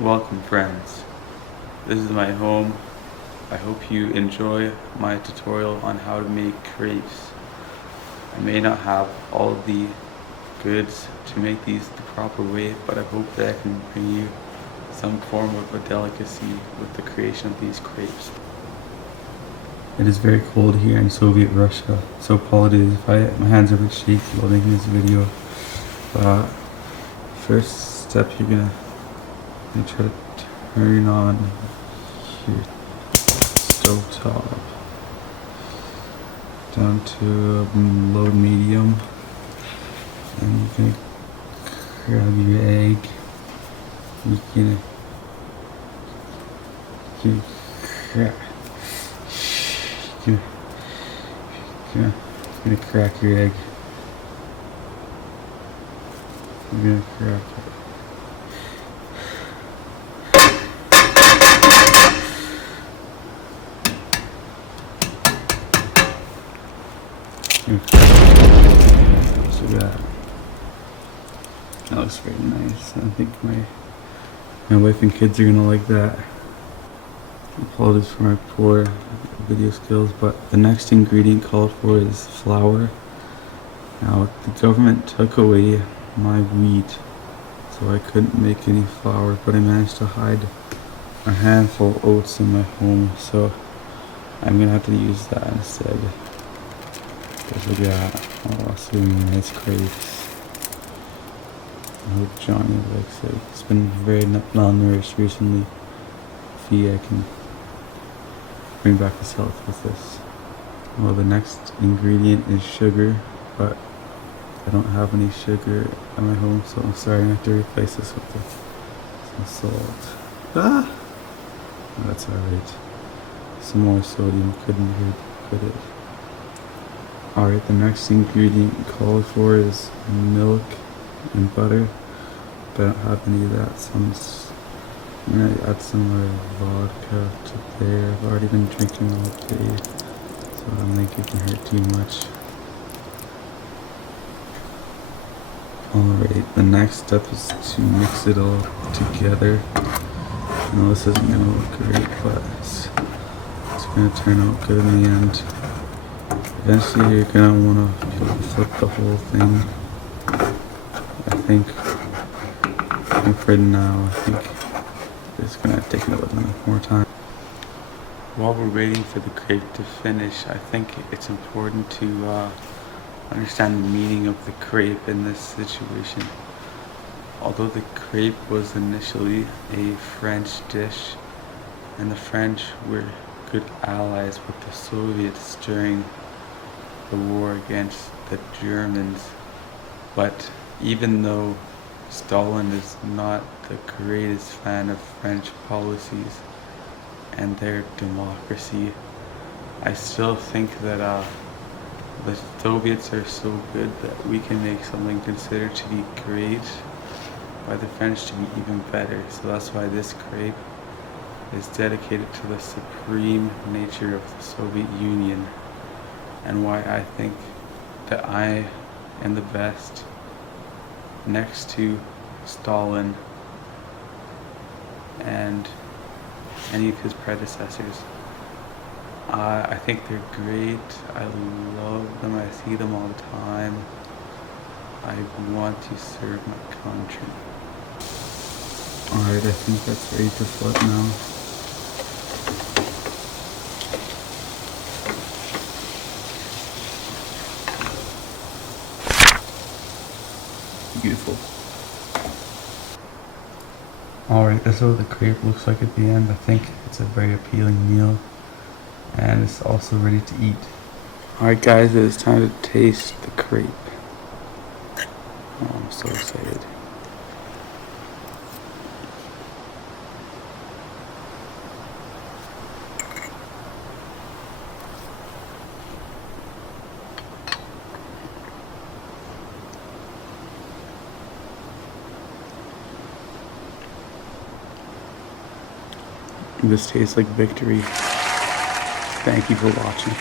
Welcome friends, this is my home. I hope you enjoy my tutorial on how to make crepes. I may not have all the goods to make these the proper way, but I hope that I can bring you some form of a delicacy with the creation of these crepes. It is very cold here in Soviet Russia, so apologies if my hands are a bit shaky while making this video. First step, you're gonna try to turn on your stove top down to low medium, and you're gonna grab your egg. You're gonna crack your egg. You're gonna crack it. So that looks very nice. I think my wife and kids are gonna like that. Apologies for my poor video skills, but the next ingredient called for is flour. Now the government took away my wheat, so I couldn't make any flour, but I managed to hide a handful of oats in my home, so I'm gonna have to use that instead. Because look at that. Oh, so nice crepes. I hope Johnny likes it. It's been very malnourished recently. See, I can bring back his health with this. Well, the next ingredient is sugar, but I don't have any sugar at my home, so I'm sorry, I have to replace this with some salt. Ah! That's alright. Some more sodium couldn't hurt, could it? Alright, the next ingredient called for is milk and butter, but I don't have any of that, so I'm gonna add some more vodka to there. I've already been drinking all day, so I don't think it can hurt too much. Alright, the next step is to mix it all together. I know this isn't gonna look great, but it's gonna turn out good in the end. Eventually you're gonna wanna flip the whole thing. I think for now, I think it's gonna take a little bit more time. While we're waiting for the crepe to finish, I think it's important to understand the meaning of the crepe in this situation. Although the crepe was initially a French dish, and the French were good allies with the Soviets during the war against the Germans, but even though Stalin is not the greatest fan of French policies and their democracy, I still think that the Soviets are so good that we can make something considered to be great by the French to be even better. So that's why this crepe is dedicated to the supreme nature of the Soviet Union, and why I think that I am the best next to Stalin and any of his predecessors. I think they're great. I love them. I see them all the time. I want to serve my country. Alright, I think that's ready to flip now. Beautiful. Alright, this is what the crepe looks like at the end. I think it's a very appealing meal, and it's also ready to eat. Alright guys, it is time to taste the crepe. Oh, I'm so excited. This tastes like victory. Thank you for watching.